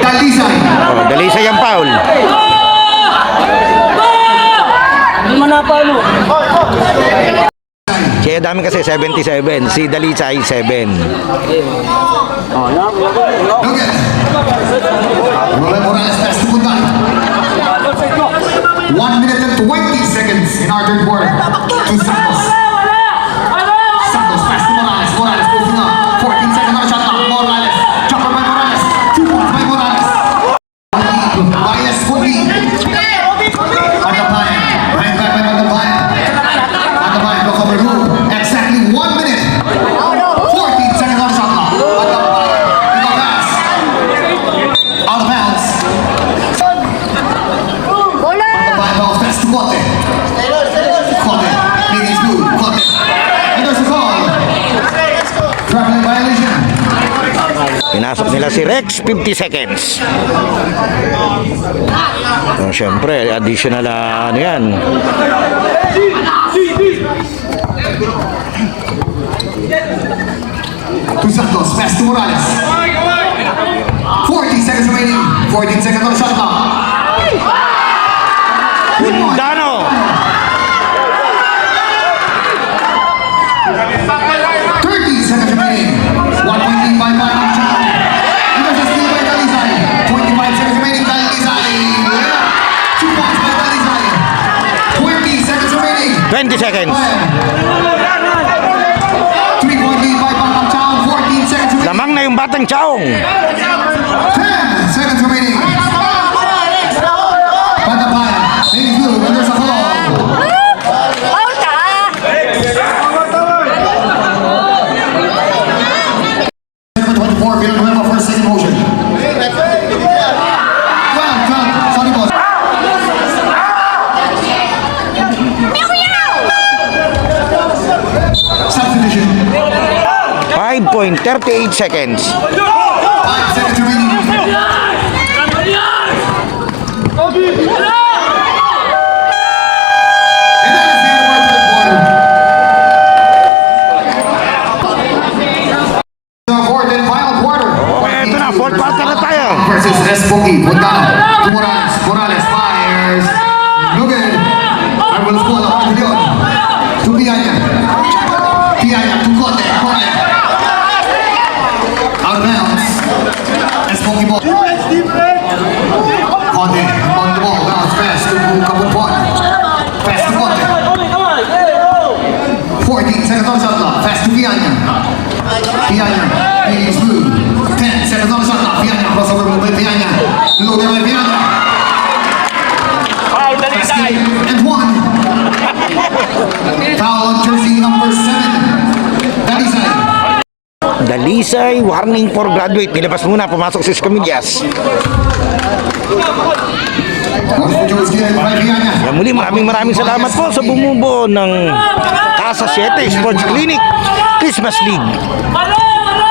Dalisay. Oh, dalisay ang foul. Si Adami kasi 77, si Dalisay 7. No good. Roland Morales pass to Puntan. 1 minute and 20 seconds in our third quarter. To Santos. Santos pass to Morales. Morales posting up. 14 seconds on the shot clock. Morales. Jumper by Morales. 2 points by Morales. By Esfongi. Matabayan. Right back by Matabayan. Matabayan goes over move. Exactly 1 minute. 14 seconds on the shot clock. Matabayan. Ikaw pass. Out of bounds. Bola! Matabayan bounce pass to Conte. Conte. Making his move. Conte. And there's a call. Traveling violation. Pinasok nila si Rex, 50 seconds. Oh, syempre, additional ano yan. To Santos. Pass to Morales. 40 seconds remaining. 14 seconds on the shot clock. Dano! 30 seconds remaining. 1 point lead by 20 seconds. 3-point lead by Batang Chao. 14 seconds remaining. Lamang na yung Batang Chaong. 10 seconds remaining. Batang Bayan. Navy Blue, and there's a foul. Number 24, Villanueva for a second motion. 12, sorry boss. Substitution. 5.38 seconds. 5 seconds remaining. And that is the end of the quarter. The fourth and final quarter. Ito na, fourth quarter na tayo. Versus Espoki. Puntano. To Morales. Morales fires. No good. I will pull up to Leon. To Pianya. Pianya to Cote. Cote. Out of bounds. Espoki ball. Cote on the ball. Bounce pass to Kapupon. Pass to Cote. 14 seconds on the shot clock. Pass to Pianya. Pianya. He is blue. 10 seconds on the shot clock. Pianya. Crossover move by Pianya. Loader by Pianya. Basket and one. Foul on jersey number 7. Dalisay. Dalisay, warning for graduate. Nilabas muna, pumasok si Escamillas. Kaya muli, maraming salamat po sa bumubuo ng Casa 7 Sports Clinic Christmas League.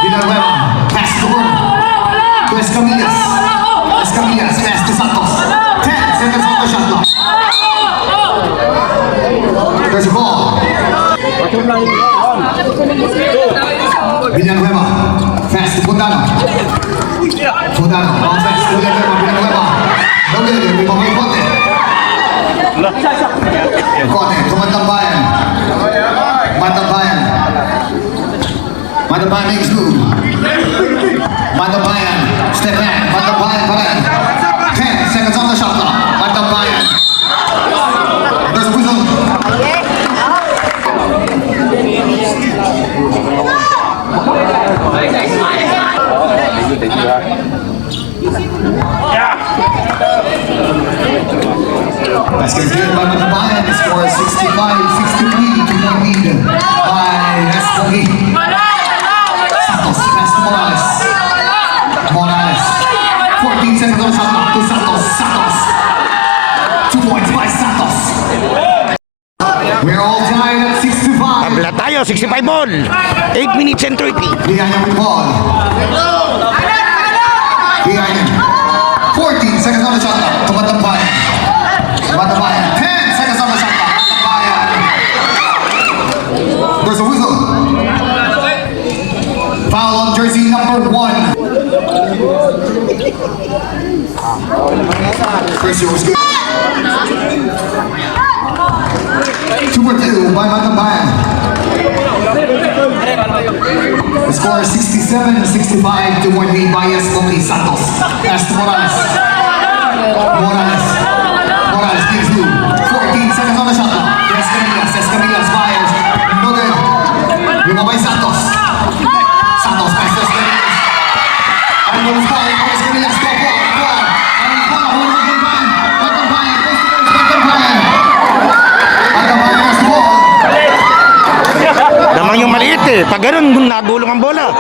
Villanueva. Pass to Bruno. To Escamillas. Escamillas. Pass to Santos. 10 seconds on the shot clock. There's a ball. Villanueva. Pass to Puntano. Puntano. Bounce pass to Villanueva. Villanueva. No good. Rebound by Cote. Cote. To Matambayan. Matambayan. Matambayan makes move. Matambayan. Step back. Matambayan pa rin. 10 seconds on the shot clock. Matambayan. There's a whistle. Basket cleared by Matambayan. The score is 65-63. 2-point lead by Espoki. Santos. Pass to Morales. Morales. 14 seconds on the shot clock to Santos. Santos. 2 points by Santos. We're all tied at 65. Tabla tayo, 65 ball. 8 minutes and 30. Lianya with ball. Lianya. 14 seconds on the shot clock to Matambayan. Matambayan. 10 seconds on the shot clock. Matambayan. There's a whistle. Foul on jersey number 1. Christian was good. 2-2 by Matambayan. The score is 67-65 to 1 lead by Espoki. Santos. Pass to Morales. Morales. Morales gives you 14 seconds on the shot clock. Escamillas. Escamillas fires. No good. Rebound by Santos. Santos pass to Escamillas. And goes ball. Escamillas go ball. Ball. And ball. Hold on. Matambayan. Matambayan. Matambayan. Matambayan has the ball. Naman yung maliit eh. Pag ganun, nagulong ang bola.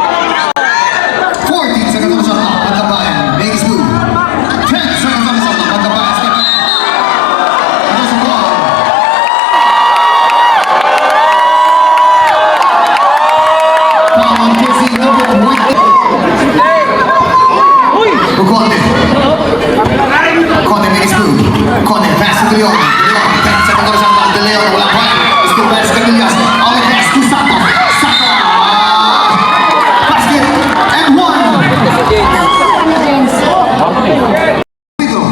14 seconds on the shot clock. Matambayan makes move. 10 seconds on the shot clock. Matambayan step back. And there's a ball. Foul on jersey number 1. Conte. Conte makes move. Conte pass to De Leon. De Leon. 10 seconds on the shot clock. De Leon wala pa. Still pass to Escamillas. All the pass to Santos. Santos. Basket and one.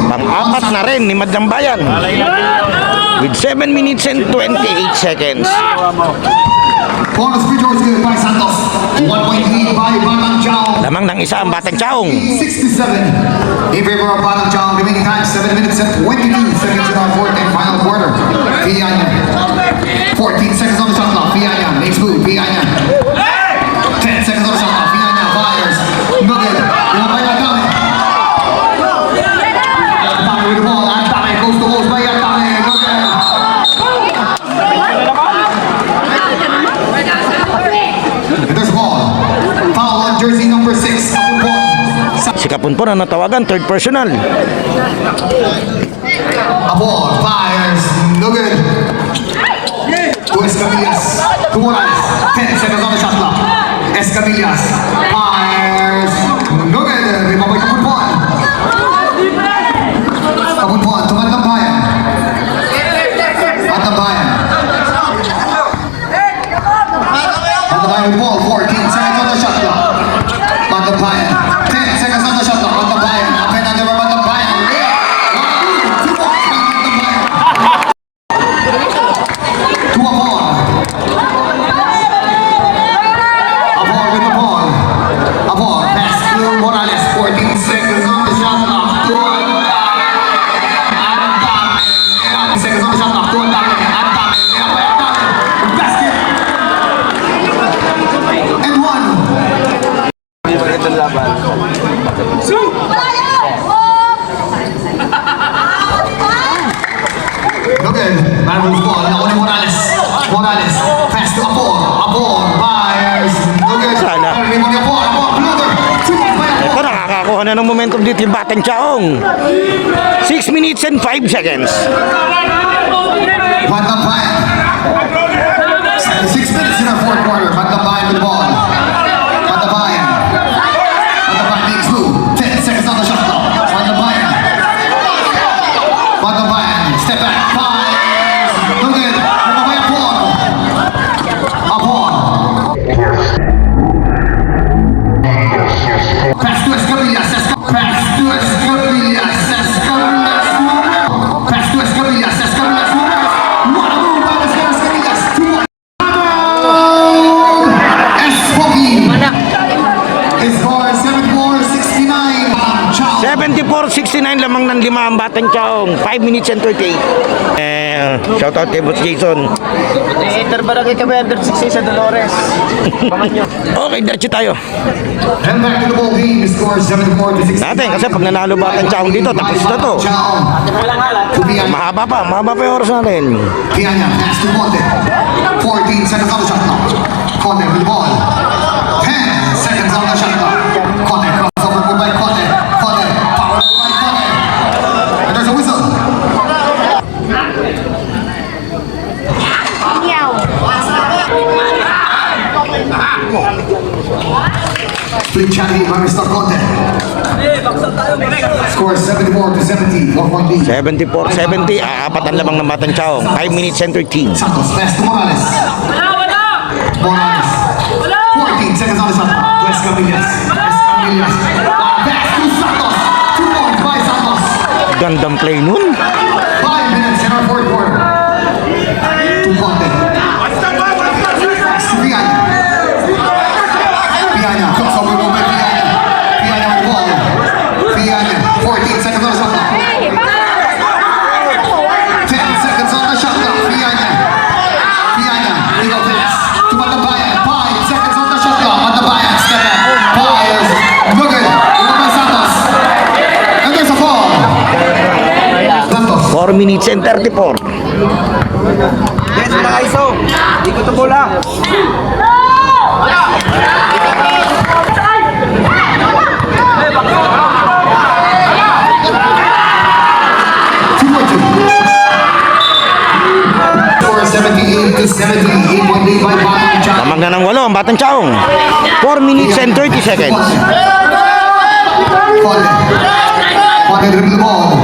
Pang-apat na rin ni Madambayan. With 7 minutes and 28 seconds. Bonus free throw is good by Santos. 1-point lead by Batang Chao. Lamang ng isa ang Batang Chaong. 67 in favor of Batang Chao. Remaining time 7 minutes and 22 seconds in our fourth and final quarter. Pianya. Kahapon po na natawagan, third personal. Abor fires, no good. To Escamillas, to Morales. 10 seconds on the shot clock. Escamillas fires, no good. Rebound by Kapunpuan. Kapunpuan to Matambayan. Matambayan. Matambayan with ball, 14 seconds on the shot clock. Matambayan, 10 seconds on the shot clock. Matambayan, up and under Matambayan. Morales, pass to Abor, fires, Sana. Ito, nakakakuha na ng momentum dito yung Batang Chaong. 6 minutes and 5 seconds. Matambayan. 6 minutes in our fourth quarter. Matambayan with the ball. Matambayan. Matambayan makes move. 10 seconds on the shot clock. Matambayan. Matambayan. Step back. Fires. No good. Matambayan four. Abor. Pass to Escamillas. Pass to Escamillas. Pass to Escamillas. What a move by Escamillas. 2-1. Espogi. His score is 74-69. Chao. 74-69 lamang ng 5 ang Batang Chaong. 5 minutes and 38. Shoutout kay Boss Jason. Barangay Commander 66 sa Dolores. Okay, diretso tayo. And back to the ball game. His score is 74-69. Natin, kasi pag nanalo Batang Chaong dito, tapos na to. To Piana. Mahaba pa yung oras natin. Piana. Pass to Conde. 14 seconds on the shot clock. Conde with the ball. 10 seconds on the shot clock. Conde crossover move by Conde. Conde. Power move by Conde. And there's a whistle. Flip Chandy by Mr. Conde. Score is 74-70. 1 point lead. 74-70, apat ang lamang ng Batang Chaong. 5 minutes and 13. Santos, pass to Morales. Morales. 14 seconds on the shot clock. To Escamillas. Escamillas. Pass to Santos. 2 points by Santos. Gandang play nun. 5 minutes in our fourth quarter. To Conde. Pass to Piana. Piana. Crossover move by Piana. Piana with the ball. Piana. 14 seconds on the shot clock. 10 seconds on the shot clock. Piana. Piana. Legal pass. To Matambayan. 5 seconds on the shot clock. Matambayan. Step back. Fires. No good. One by Santos. And there's a fall. Santos. 4 minutes and 34. Yes, mga ISO. Di ko ito bola. Score 78-70. 8 point lead by Batang Chaong. Lamang na ng 8 ang Batang Chaong. 4 minutes and 30 seconds. Conde. Conde dribble the ball.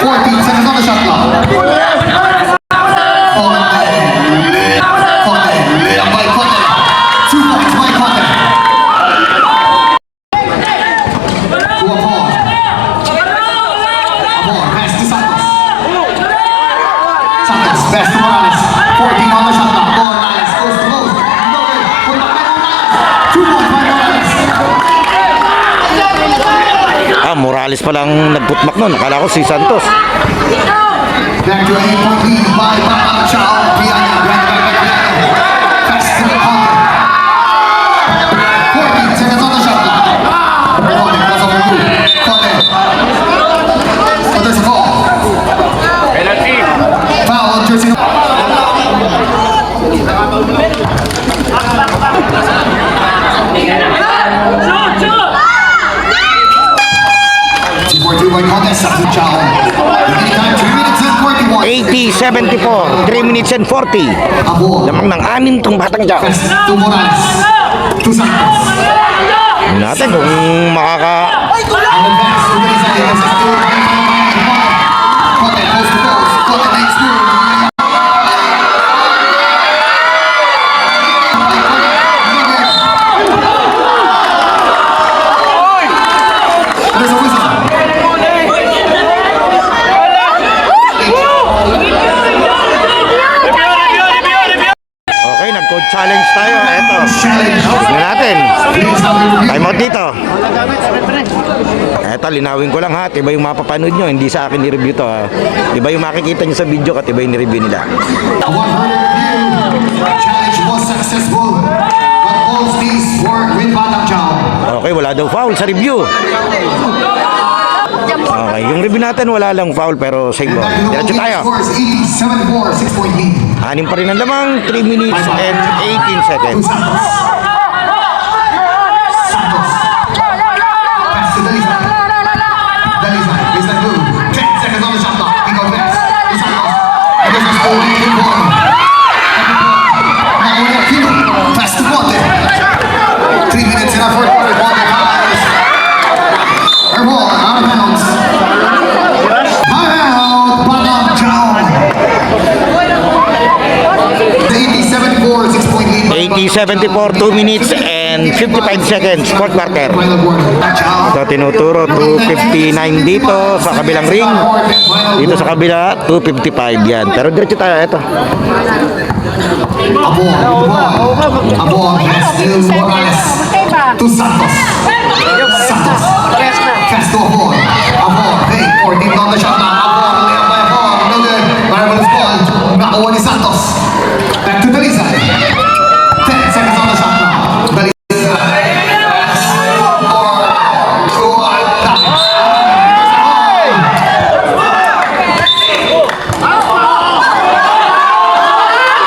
14 seconds on the shot clock. Conde. Conde. Layup by Conde. 2 points by Conde. To Abor. Abor. Pass to Santos. Santos. Pass to Morales. 14 on the shot clock. Morales goes to close. No good. Put back by Morales. 2 points by Morales. Morales pa lang nagputmak nun. Akala ko si Santos. Back to a 8-point lead by Batang Chaong. Piana. Pass to Conde. 14 seconds on the shot clock. Conde crossover move. Conde. But there's a foul. Foul on jersey. by contest up to Chao. Beginning time 3 minutes and 41. 80-74, 3 minutes and 40. Abo. Lamang ng anim tong batang Chow. Fast to Morales. To Santos. Tingnan natin kung makaka... Ang advance to Dalisay. This is still Kote, post to post. Kote makes move. There's a whistle. Okay, nag-code challenge tayo. Eto. Challenge. Tingnan natin. Please have a review. Time out dito. Eto, linawin ko lang ha. Iba yung mapapanood nyo. Hindi sa akin i-review to ha. Iba yung makikita nyo sa video at iba yung ni-review nila. A 100 review. Challenge was successful. But all speeds were with Batang Chow. Okay, wala daw foul sa review. Okay, yung review natin wala lang foul pero save ball. Diretso tayo. Scores 87-4, 6-point lead. Anim pa rin ang lamang, 3 minutes and 18 seconds. Santos. Santos. Pass to Dalisay. Dalisay, is that move? 10 seconds on the shot clock. He goes next. To Santos. And this is holding the ball. Mauna Aquino. Pass to Ponte. 3 minutes and a fourth quarter. Ponte fires. Air ball, out of bounds. Out, Batang Chow. 87-4, 6-point lead. 80-74, 2 minutes and 55 seconds, fourth quarter. Final quarter. Chow. So tinuturo 259 dito sa kabilang ring. Dito sa kabila 255 yan. Pero diretso tayo ito. Abo, Abo, pass to Morales. To Santos. Santos. Pass to Abo. Abo, hey, 14 on the shot clock. Abo, layup by Abo. No good. Marvelous ball. Nakuha ni Santos. Back to Dalisay. 10 seconds on the shot clock. Dalisay.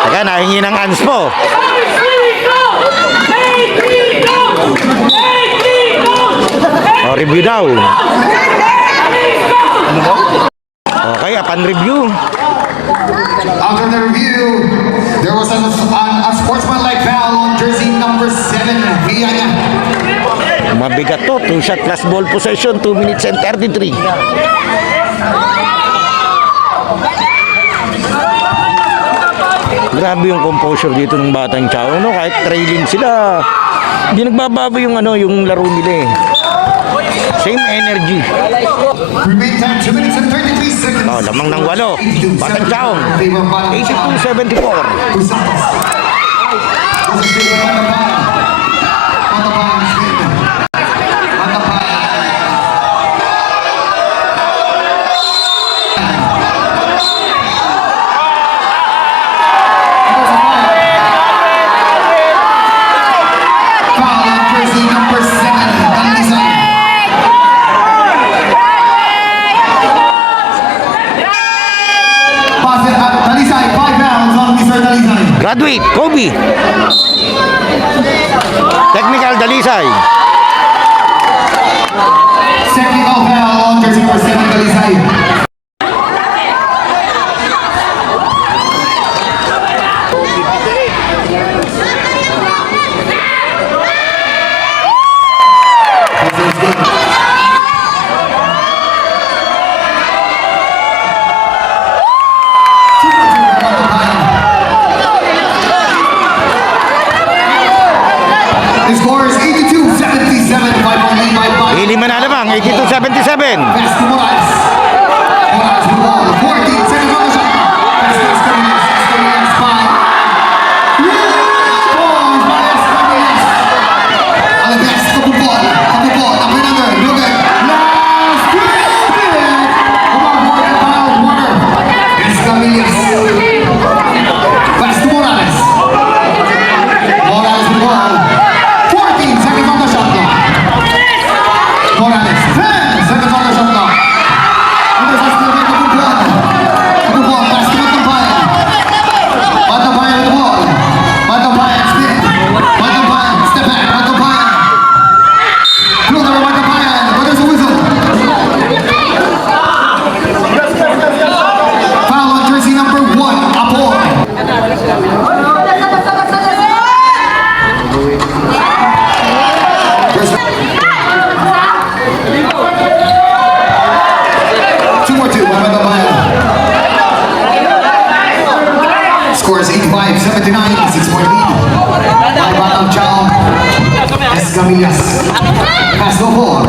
Teka, nahingi ng anspo. O, review daw. Okay, upon review. After the review, there was a sportsmanlike foul on jersey number 7. Villania. Mabigat to, 2 shot plus ball possession, 2 minutes and 33. Grabe yung composure dito ng Batang Chow, no? Kahit trailing sila, hindi nagbabago yung yung laro nila eh. Same energy. Remain time 2 minutes and 33 seconds. Oh, lamang ng 8. Batang Chow, 82-74. To Santos. This is big on the ball. On the ball is big. On the ball. Foul on jersey number 7. Dalisay. Pass it at Dalisay. 5 fouls on Mr. Dalisay. Graduate, Kobe. Technical Dalisay. Technical foul on jersey number 7, Dalisay. The score is 82-77, 5-point lead by Batang. Ili Manalamang, 82-77. Pass to Morales. Morales with the ball. 14 seconds on the shot clock. Pass to Escamillas. Escamillas foul. Balls by Escamillas. Alves, kapupol. Kapupol. Up and under. No good. Last minute. Umabot ang foul corner. Escamillas. Pass to Morales. Morales with the ball. 14 seconds on the shot clock. Morales, 10 seconds on the shot clock. Scores 85-79, 6-point lead. By Batang Chow. Escamillas. Pass to Abor.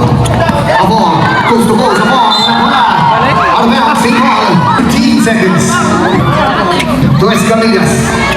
Abor. Goes to goal. Abor. Out of bounds. Big ball. 15 seconds. To Escamillas.